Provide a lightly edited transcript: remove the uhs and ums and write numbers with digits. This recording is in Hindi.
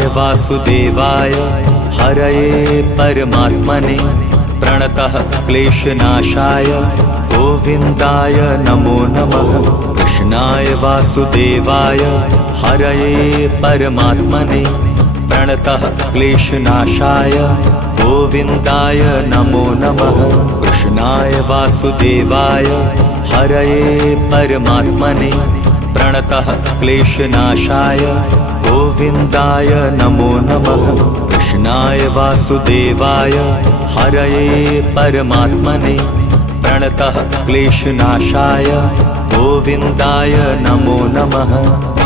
कृष्णाय वासुदेवाय हरये परमात्मने प्रणतः क्लेशनाशाय गोविन्दाय नमो नमः। कृष्णाय वासुदेवाय हरये परमात्मने प्रणतः क्लेशनाशाय गोविन्दाय नमो नमः। कृष्णाय वासुदेवाय हरये परमात्मने प्रणतः क्लेशनाशाय गोविन्दाय नमो नमः। कृष्णाय वासुदेवाय हरये परमात्मने प्रणतः क्लेशनाशाय गोविन्दाय नमो नमः।